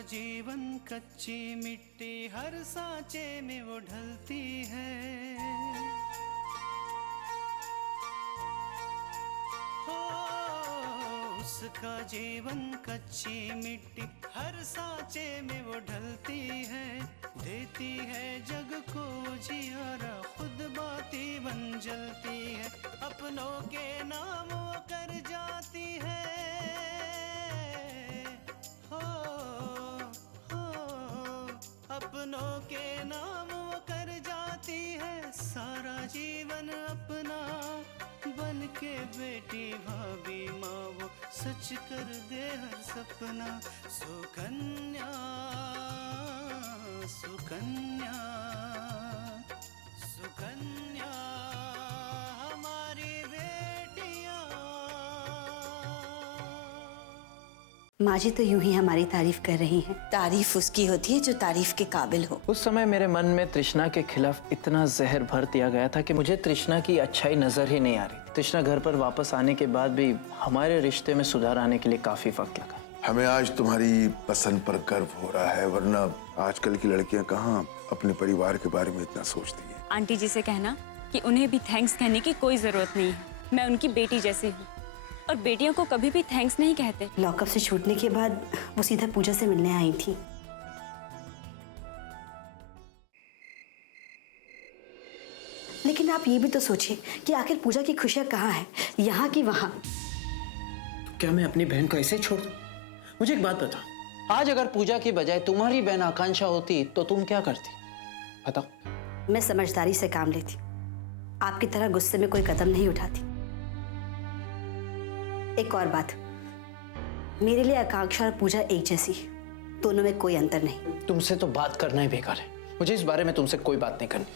जीवन कच्ची मिट्टी हर सांचे में वो ढलती है। हो उसका जीवन कच्ची मिट्टी हर सांचे में वो ढलती है। देती है जग को जियारा खुद बाती बन जलती है। अपनों के नाम वो कर जाती है। अपनों के नाम वो कर जाती है। सारा जीवन अपना बन के बेटी भाभी माँ वो सच कर दे हर सपना। सुकन्या सुकन्या सुकन्या हमारी बेटियाँ। माँ जी तो यूं ही हमारी तारीफ कर रही हैं। तारीफ उसकी होती है जो तारीफ के काबिल हो। उस समय मेरे मन में तृष्णा के खिलाफ इतना जहर भर दिया गया था कि मुझे तृष्णा की अच्छाई नजर ही नहीं आ रही। तृष्णा घर पर वापस आने के बाद भी हमारे रिश्ते में सुधार आने के लिए काफी वक्त लगा। हमें आज तुम्हारी पसंद पर गर्व हो रहा है, वरना आजकल की लड़कियां कहाँ अपने परिवार के बारे में इतना सोचती हैं। आंटी जी से कहना कि उन्हें भी थैंक्स कहने की कोई जरूरत नहीं है। मैं उनकी बेटी जैसी हूँ और बेटियों को कभी भी थैंक्स नहीं कहते। लॉकअप से छूटने के बाद वो सीधा पूजा से मिलने आई थी। लेकिन आप ये भी तो सोचिए कि आखिर पूजा की खुशियाँ कहाँ है, यहाँ की वहाँ। क्या मैं अपनी बहन को ऐसे छोड़ दूं? मुझे एक बात बता, आज अगर पूजा की बजाय तुम्हारी बहन आकांक्षा होती तो तुम क्या करती? बताओ। मैं समझदारी से काम लेती, आपकी तरह गुस्से में कोई कदम नहीं उठाती। एक और बात, मेरे लिए आकांक्षा और पूजा एक जैसी, दोनों में कोई अंतर नहीं। तुमसे तो बात करना ही बेकार है। मुझे इस बारे में तुमसे कोई बात नहीं करनी।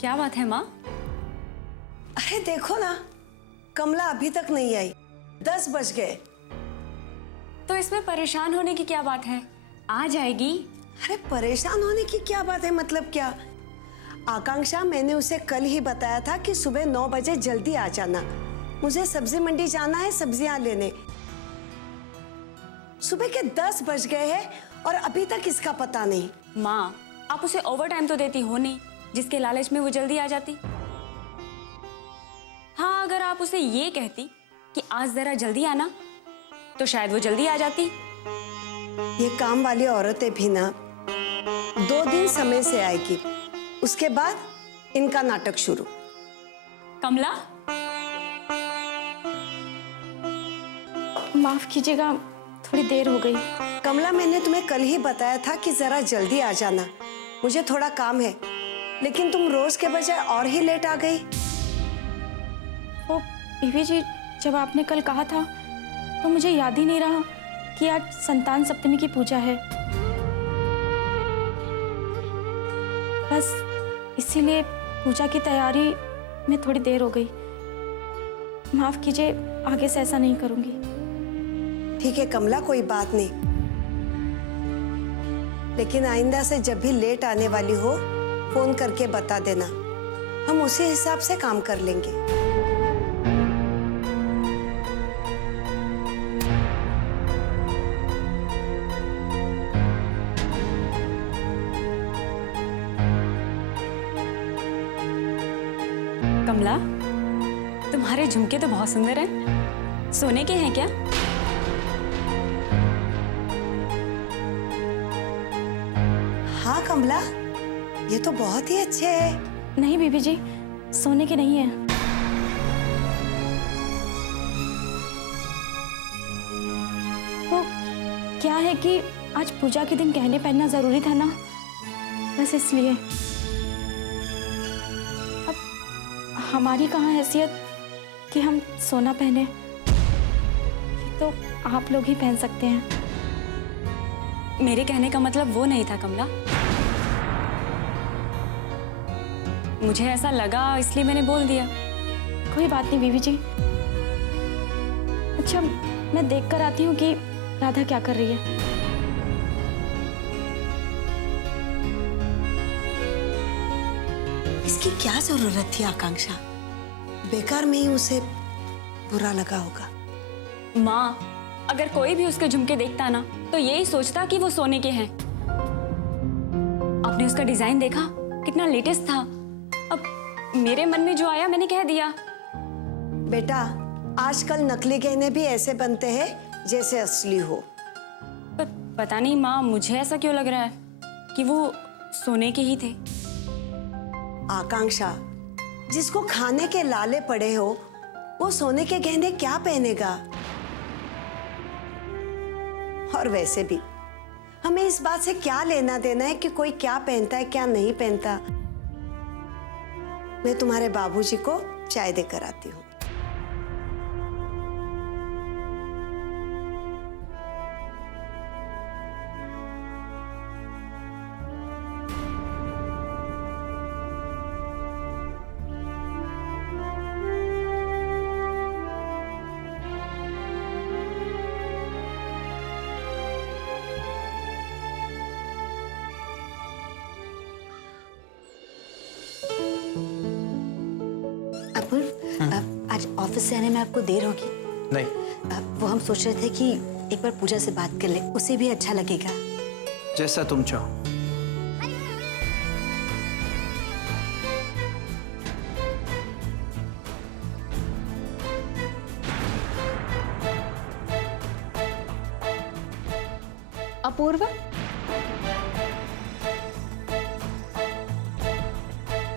क्या बात है माँ? अरे देखो ना, कमला अभी तक नहीं आई। 10 बज गए। तो इसमें परेशान होने की क्या बात है, आ जाएगी। अरे परेशान होने की क्या बात है, मतलब क्या? आकांक्षा, मैंने उसे कल ही बताया था कि सुबह 9 बजे जल्दी आ जाना। मुझे सब्जी मंडी जाना है सब्जियां लेने। सुबह के 10 बज गए हैं और अभी तक इसका पता नहीं। माँ, आप उसे ओवर टाइम तो देती हो नहीं जिसके लालच में वो जल्दी आ जाती। हाँ, अगर आप उसे ये कहती कि आज जरा जल्दी आना तो शायद वो जल्दी आ जाती। ये काम वाली औरतें भी ना 2 दिन समय से आएगी, उसके बाद इनका नाटक शुरू। कमला, माफ कीजिएगा, थोड़ी देर हो गई। कमला, मैंने तुम्हें कल ही बताया था कि जरा जल्दी आ जाना, मुझे थोड़ा काम है। लेकिन तुम रोज के बजाय और ही लेट आ गई। वो बीवी जी, जब आपने कल कहा था तो मुझे याद ही नहीं रहा कि आज संतान सप्तमी की पूजा है। बस इसीलिए पूजा की तैयारी में थोड़ी देर हो गई। माफ कीजिए, आगे से ऐसा नहीं करूंगी। ठीक है कमला, कोई बात नहीं, लेकिन आइंदा से जब भी लेट आने वाली हो फोन करके बता देना, हम उसी हिसाब से काम कर लेंगे। कमला, तुम्हारे झुमके तो बहुत सुंदर हैं। सोने के हैं क्या? हाँ कमला, ये तो बहुत ही अच्छे है। नहीं बीबी जी, सोने के नहीं है। वो क्या है कि आज पूजा के दिन गहने पहनना जरूरी था ना, बस इसलिए। अब हमारी कहाँ हैसियत कि हम सोना पहने, ये तो आप लोग ही पहन सकते हैं। मेरे कहने का मतलब वो नहीं था कमला। मुझे ऐसा लगा इसलिए मैंने बोल दिया। कोई बात नहीं बीबी जी। अच्छा, मैं देख कर आती हूँ कि राधा क्या कर रही है। इसकी क्या जरूरत थी आकांक्षा? बेकार में ही उसे बुरा लगा होगा। माँ, अगर कोई भी उसके झुमके देखता ना तो यही सोचता कि वो सोने के हैं। आपने उसका डिजाइन देखा, कितना लेटेस्ट था। अब मेरे मन में जो आया मैंने कह दिया। बेटा, आजकल नकली गहने भी ऐसे बनते हैं जैसे असली हो। पर पता नहीं माँ, मुझे ऐसा क्यों लग रहा है कि वो सोने के ही थे। आकांक्षा, जिसको खाने के लाले पड़े हो वो सोने के गहने क्या पहनेगा? और वैसे भी हमें इस बात से क्या लेना देना है कि कोई क्या पहनता है क्या नहीं पहनता। मैं तुम्हारे बाबूजी को चाय देकर आती हूँ। अपूर्व, आज ऑफिस से आने में आपको देर होगी? नहीं, वो हम सोच रहे थे कि एक बार पूजा से बात कर ले, उसे भी अच्छा लगेगा। जैसा तुम चाहो। अपूर्व,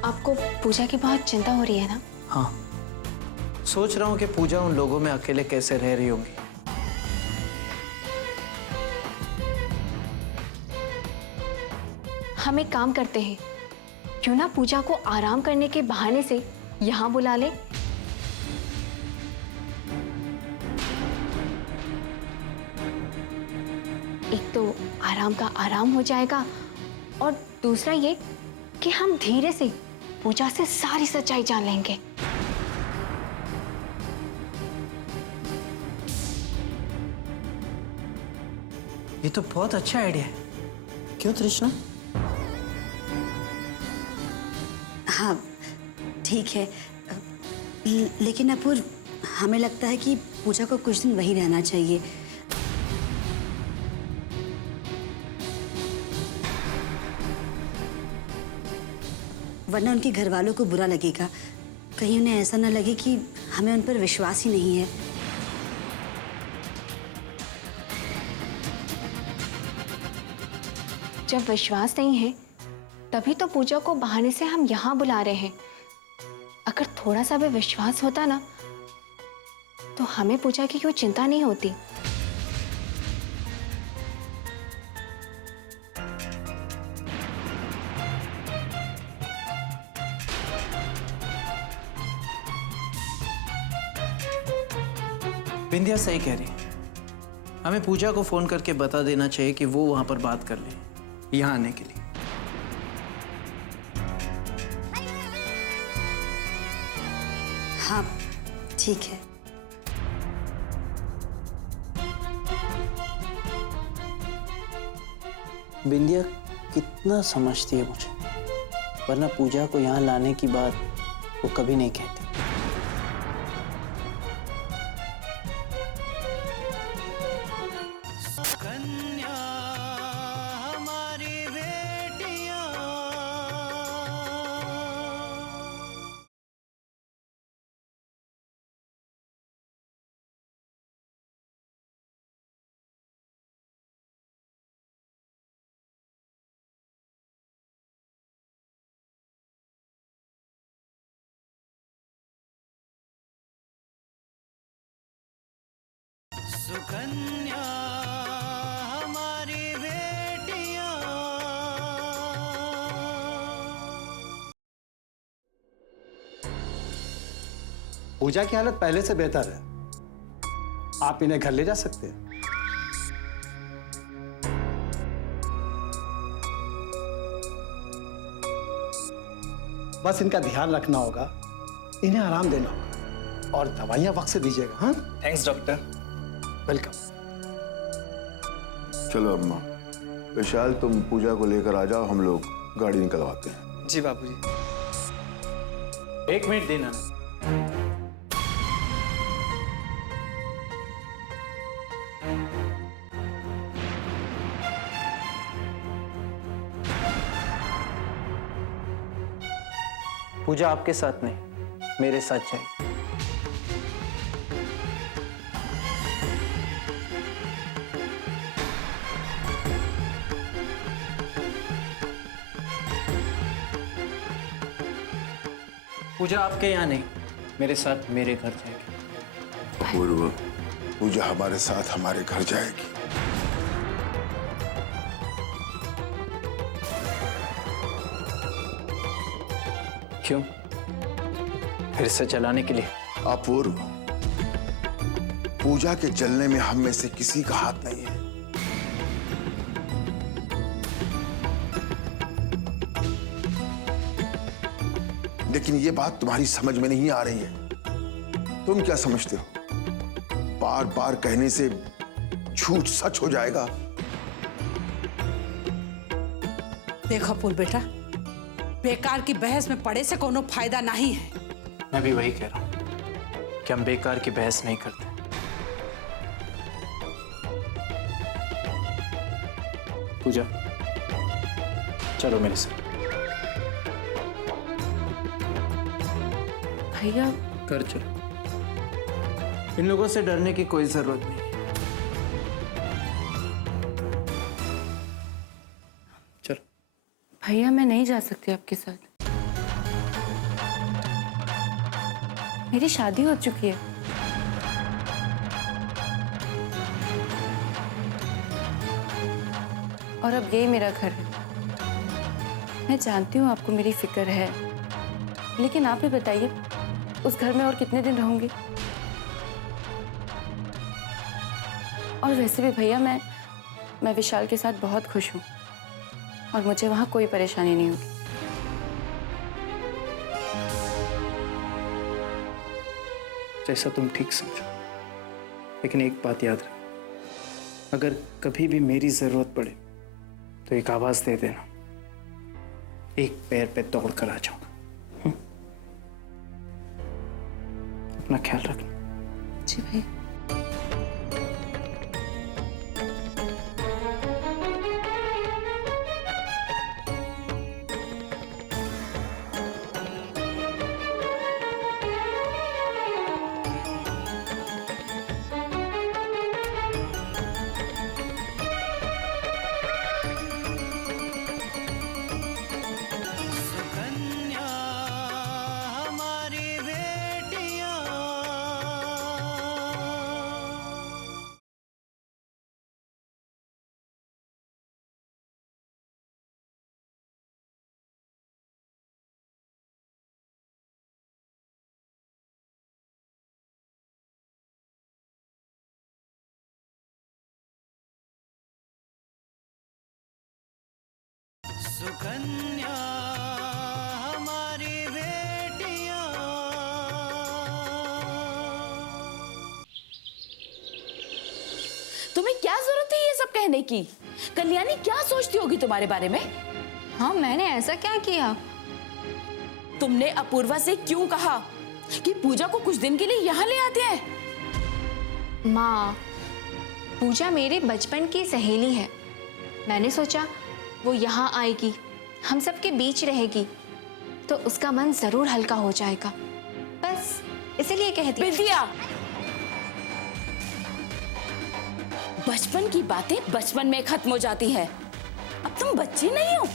आपको पूजा की बहुत चिंता हो रही है ना? हाँ, सोच रहा हूँ कि पूजा उन लोगों में अकेले कैसे रह रही होंगी। हम एक काम करते हैं, क्यों ना पूजा को आराम करने के बहाने से यहाँ बुला ले। एक तो आराम का आराम हो जाएगा और दूसरा ये कि हम धीरे से पूजा से सारी सच्चाई जान लेंगे। ये तो बहुत अच्छा आइडिया है, क्यों तृष्णा? हाँ ठीक है, लेकिन अपूर्व, हमें लगता है कि पूजा को कुछ दिन वहीं रहना चाहिए। वरना उनके घर वालों को बुरा लगेगा। कहीं उन्हें ऐसा ना लगे कि हमें उन पर विश्वास ही नहीं है। जब विश्वास नहीं है तभी तो पूजा को बहाने से हम यहाँ बुला रहे हैं। अगर थोड़ा सा भी विश्वास होता ना तो हमें पूजा की कोई चिंता नहीं होती। बिंदिया सही कह रही है। हमें पूजा को फोन करके बता देना चाहिए कि वो वहां पर बात कर ले यहाँ आने के लिए। हाँ ठीक है। बिंदिया कितना समझती है मुझे, वरना पूजा को यहाँ लाने की बात वो कभी नहीं कहती। सुकन्या हमारी बेटियां। पूजा की हालत पहले से बेहतर है, आप इन्हें घर ले जा सकते हैं। बस इनका ध्यान रखना होगा, इन्हें आराम देना होगा और दवाइयां वक्त से दीजिएगा। हाँ, थैंक्स डॉक्टर। वेलकम। चलो अम्मा, विशाल तुम पूजा को लेकर आ जाओ, हम लोग गाड़ी निकलवाते हैं। जी बाबूजी। 1 मिनट देना। पूजा आपके साथ नहीं, मेरे साथ जाए। पूजा आपके यहाँ नहीं, मेरे साथ मेरे घर जाएगी। पूर्व, पूजा हमारे साथ हमारे घर जाएगी। क्यों? फिर से चलाने के लिए? अपूर्व, पूजा के जलने में हम में से किसी का हाथ नहीं है। लेकिन ये बात तुम्हारी समझ में नहीं आ रही है। तुम क्या समझते हो, बार बार कहने से झूठ सच हो जाएगा? देखो पूर्व बेटा, बेकार की बहस में पड़े से कोनो फायदा नहीं है। मैं भी वही कह रहा हूँ कि हम बेकार की बहस नहीं करते। पूजा, चलो मेरे साथ। भैया कर चलो, इन लोगों से डरने की कोई जरूरत नहीं। चलो। भैया मैं नहीं जा सकती आपके साथ, मेरी शादी हो चुकी है। और अब यही मेरा घर है। मैं जानती हूँ आपको मेरी फिक्र है, लेकिन आप ही बताइए उस घर में और कितने दिन रहूंगी। और वैसे भी भैया मैं विशाल के साथ बहुत खुश हूँ और मुझे वहां कोई परेशानी नहीं होगी। जैसा तुम ठीक समझो, लेकिन एक बात याद रखना, अगर कभी भी मेरी जरूरत पड़े तो एक आवाज दे देना, एक पैर पे दौड़ कर आ जाऊंगा। अपना ख्याल रखना। जी भैया। सुकन्या हमारी बेटियां। सुकन्या हमारी बेटियां। तुम्हें क्या जरूरत है ये सब कहने की? कल्याणी क्या सोचती होगी तुम्हारे बारे में? हाँ, मैंने ऐसा क्या किया? तुमने अपूर्वा से क्यों कहा कि पूजा को कुछ दिन के लिए यहाँ ले आते हैं? माँ, पूजा मेरे बचपन की सहेली है। मैंने सोचा वो यहाँ आएगी, हम सबके बीच रहेगी, तो उसका मन जरूर हल्का हो जाएगा, बस इसलिए कहती हूँ। बिटिया, बचपन की बातें बचपन में खत्म हो जाती है। अब तुम बच्ची नहीं हो।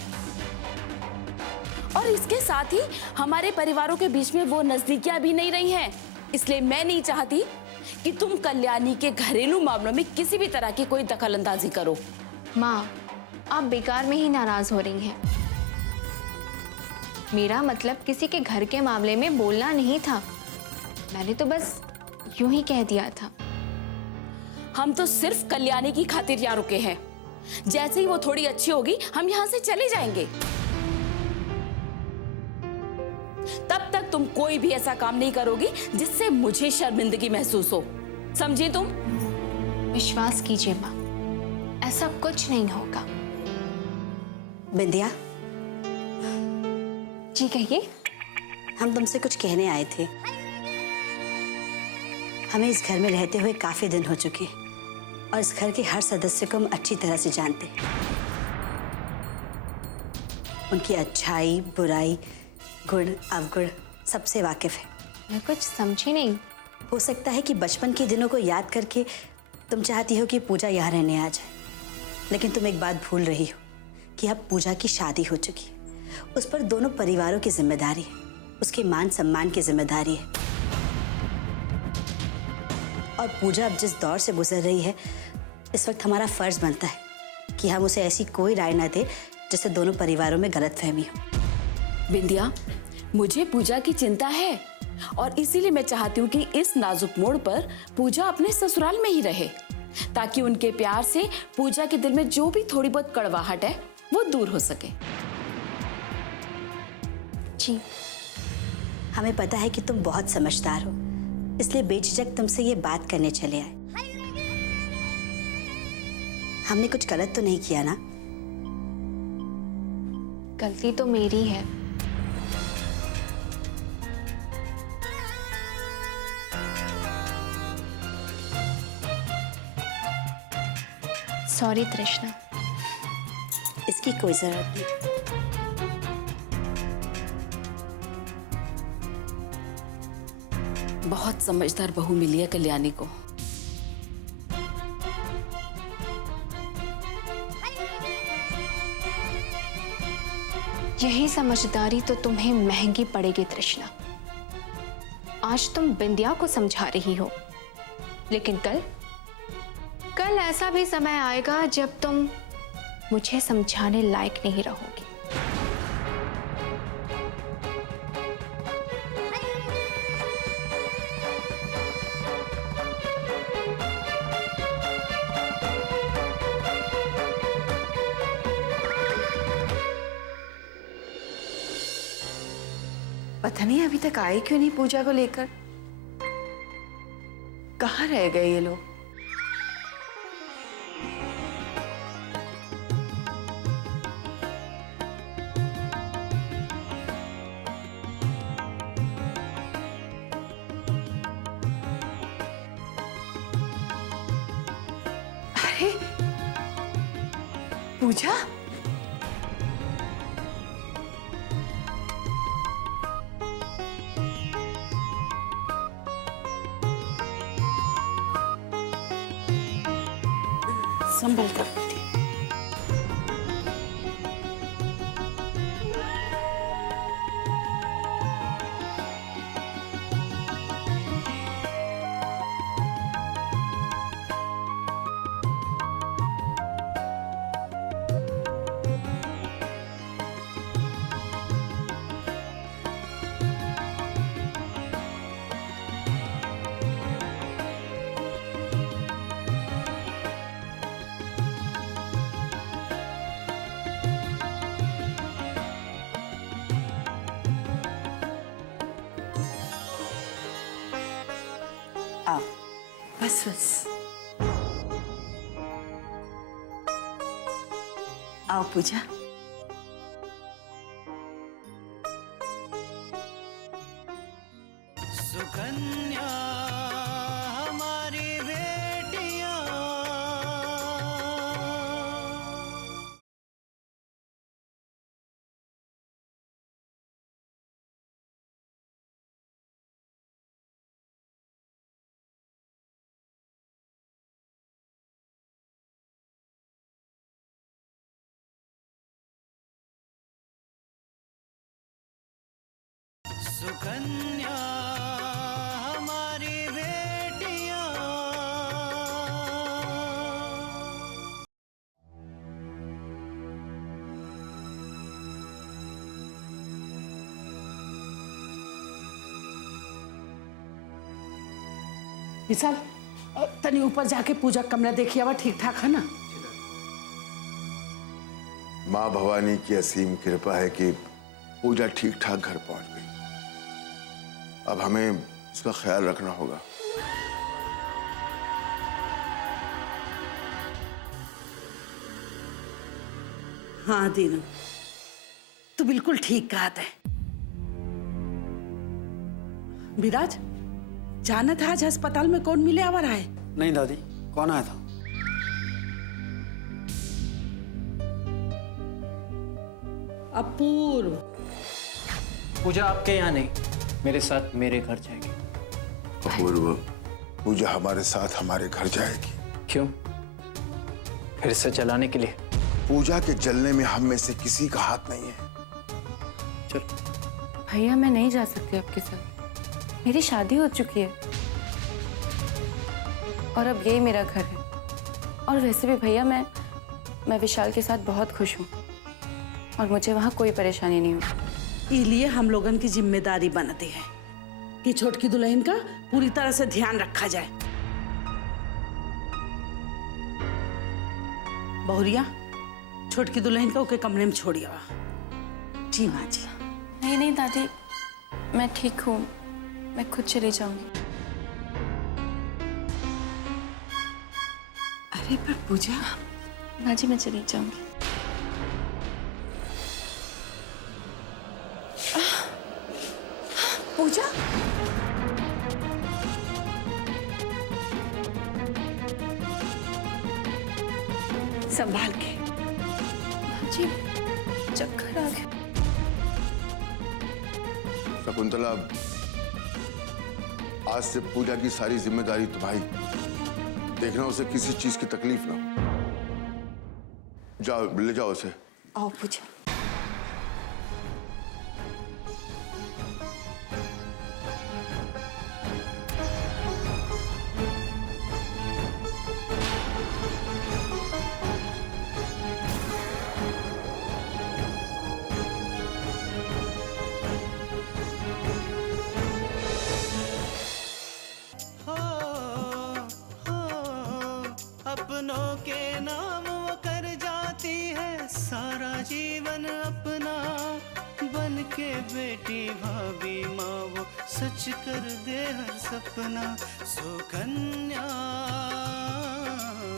और इसके साथ ही हमारे परिवारों के बीच में वो नजदीकियां भी नहीं रही हैं। इसलिए मैं नहीं चाहती कि तुम कल्याणी के घरेलू मामलों में किसी भी तरह की कोई दखल अंदाजी करो। माँ, आप बेकार में ही नाराज हो रही हैं। मेरा मतलब किसी के घर के मामले में बोलना नहीं था। मैंने तो बस यूं ही कह दिया था। हम तो सिर्फ कल्याणी की खातिर यहाँ रुके हैं। जैसे ही वो थोड़ी अच्छी होगी हम यहाँ से चले जाएंगे। तब तक तुम कोई भी ऐसा काम नहीं करोगी जिससे मुझे शर्मिंदगी महसूस हो, समझी तुम? विश्वास कीजिए माँ, ऐसा कुछ नहीं होगा। बिंदिया, जी कहिए। हम तुमसे कुछ कहने आए थे। हमें इस घर में रहते हुए काफी दिन हो चुके और इस घर के हर सदस्य को हम अच्छी तरह से जानते हैं। उनकी अच्छाई, बुराई, गुण, अवगुण सबसे वाकिफ है। मैं कुछ समझी नहीं। हो सकता है कि बचपन के दिनों को याद करके तुम चाहती हो कि पूजा यहाँ रहने आ जाए, लेकिन तुम एक बात भूल रही हो कि अब पूजा की शादी हो चुकी है। उस पर दोनों परिवारों की जिम्मेदारी है, उसके मान सम्मान की जिम्मेदारी है। और पूजा अब जिस दौर से गुजर रही है, इस वक्त हमारा फर्ज बनता है कि हम उसे ऐसी कोई राय ना दे जिससे दोनों परिवारों में गलतफहमी हो। बिंदिया, मुझे पूजा की चिंता है और इसीलिए मैं चाहती हूँ कि इस नाजुक मोड़ पर पूजा अपने ससुराल में ही रहे, ताकि उनके प्यार से पूजा के दिल में जो भी थोड़ी बहुत कड़वाहट है वो दूर हो सके। जी, हमें पता है कि तुम बहुत समझदार हो, इसलिए बेझिझक तुमसे ये बात करने चले आए। हमने कुछ गलत तो नहीं किया ना? गलती तो मेरी है। सॉरी तृष्णा। इसकी कोई जरूरत नहीं। बहुत समझदार बहू मिली है कल्याणी को। यही समझदारी तो तुम्हें महंगी पड़ेगी तृष्णा। आज तुम बिंदिया को समझा रही हो, लेकिन कल ऐसा भी समय आएगा जब तुम मुझे समझाने लायक नहीं रहोगी। पता नहीं अभी तक आए क्यों नहीं पूजा को लेकर। कहाँ रह गए ये लोग? अरे पूजा, संभल कर बेटी। आओ, बस बस आओ पूजा। सुकन्या हमारी बेटियां। सुकन्या हमारी बेटियां। विशाल तनी ऊपर जाके पूजा कमरा देखिए आवा ठीक ठाक है ना। माँ भवानी की असीम कृपा है कि पूजा ठीक ठाक घर पहुंच गई। अब हमें इसका ख्याल रखना होगा। हाँ दीनू, तू बिल्कुल ठीक कहा है। विराज, जाना था आज अस्पताल में कौन मिले आवा रहा है? नहीं दादी, कौन आया था? अपूर्व। पूजा आपके यहाँ नहीं, मेरे साथ मेरे घर जाएगी। अपूर्व, पूजा हमारे साथ हमारे घर जाएगी। क्यों? फिर से जलाने के लिए? पूजा के जलने में हम में से किसी का हाथ नहीं है। चल। भैया मैं नहीं जा सकती आपके साथ, मेरी शादी हो चुकी है और अब यही मेरा घर है। और वैसे भी भैया मैं विशाल के साथ बहुत खुश हूँ और मुझे वहाँ कोई परेशानी नहीं हुई। इसलिए हम लोगन की जिम्मेदारी बनती है कि छोटकी दुल्हन का पूरी तरह से ध्यान रखा जाए। बहुरिया, छोटकी दुल्हन का ओके कमरे में छोड़िए। जी माँ जी। नहीं नहीं दादी, मैं ठीक हूँ, मैं खुद चली जाऊंगी। अरे पर पूजा। माँ जी मैं चली जाऊंगी। पूजा, संभाल के। जी चक्कर आ गया। शकुंतला, आज से पूजा की सारी जिम्मेदारी तुम्हारी। देखना उसे किसी चीज की तकलीफ ना हो। जाओ, ले जाओ उसे। आओ पूजा। अपनों के नाम वो कर जाती है सारा जीवन अपना। बन के बेटी भाभी माँ वो सच कर दे हर सपना। सुकन्या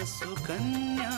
सुकन्या